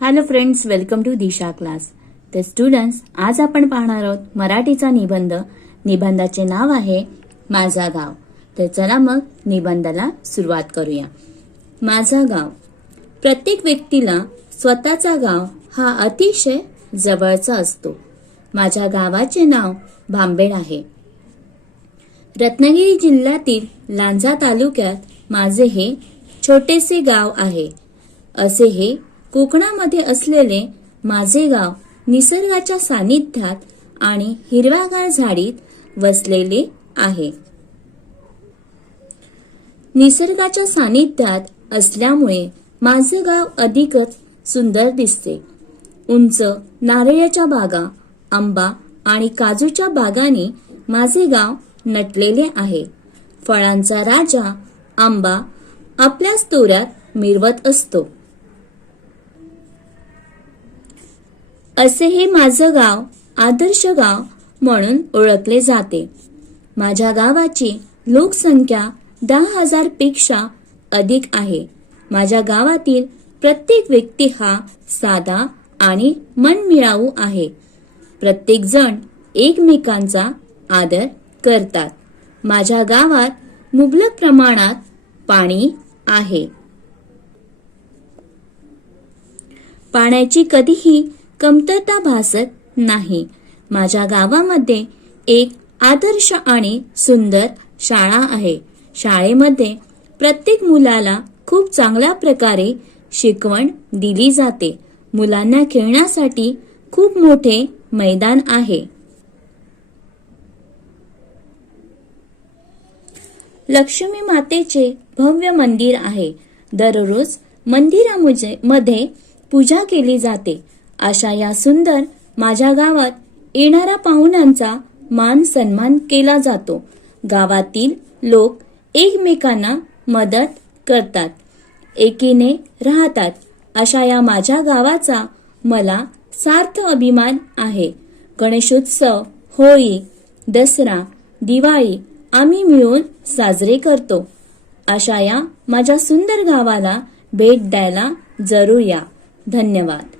Hello friends welcome to Disha class तर students आज आपण पाहणार आहोत मराठीचा निबंध. निबंधाचे नाव आहे माझा गाव. तर चला मग निबंधाला सुरुवात करूया. माझा गाव. प्रत्येक व्यक्तीला स्वतःचा गाव हा अतिशय जवळचा असतो. माझ्या गावाचे नाव भांबेड आहे. रत्नागिरी जिल्ह्यातील लांजा तालुक्यात माझे हे छोटेसे गाव आहे. असे हे कोकणामध्ये असलेले माझे गाव निसर्गाच्या सानिध्यात आणि हिरव्यागार झाडीत वसलेले आहे. निसर्गाच्या सानिध्यात असल्यामुळे माझे गाव अधिकच सुंदर दिसते. उंच नारळाच्या बागा आंबा आणि काजूच्या बागांनी माझे गाव नटलेले आहे. फळांचा राजा आंबा आपल्याच तोऱ्यात मिरवत असतो. असे हे माझं गाव आदर्श गाव म्हणून ओळखले जाते. माझ्या गावाची लोकसंख्या दहा हजारपेक्षा अधिक आहे. माझ्या गावातील प्रत्येक व्यक्ती हा साधा आणि मनमिळावू आहे. प्रत्येक जण एकमेकांचा आदर करतात. माझ्या गावात मुबलक प्रमाणात पाणी आहे. पाण्याची कधीही कमतरता भासत नाही. माझ्या गावामध्ये एक आदर्श आणि सुंदर शाळा आहे. शाळेमध्ये प्रत्येक मुलाला खूप चांगल्या प्रकारे शिकवण दिली जाते. मुलांना खेळण्यासाठी खूप मोठे मैदान आहे. लक्ष्मी मातेचे भव्य मंदिर आहे. दररोज मंदिरामध्ये पूजा केली जाते. अशा या सुंदर माझ्या गावात येणाऱ्या पाहुण्यांचा मान सन्मान केला जातो. गावातील लोक एकमेकांना मदत करतात. एकीने राहतात. अशा या माझ्या गावाचा मला सार्थ अभिमान आहे. गणेशोत्सव होळी दसरा दिवाळी आम्ही मिळून साजरे करतो. अशा या माझ्या सुंदर गावाला भेट द्यायला जरूर या धन्यवाद.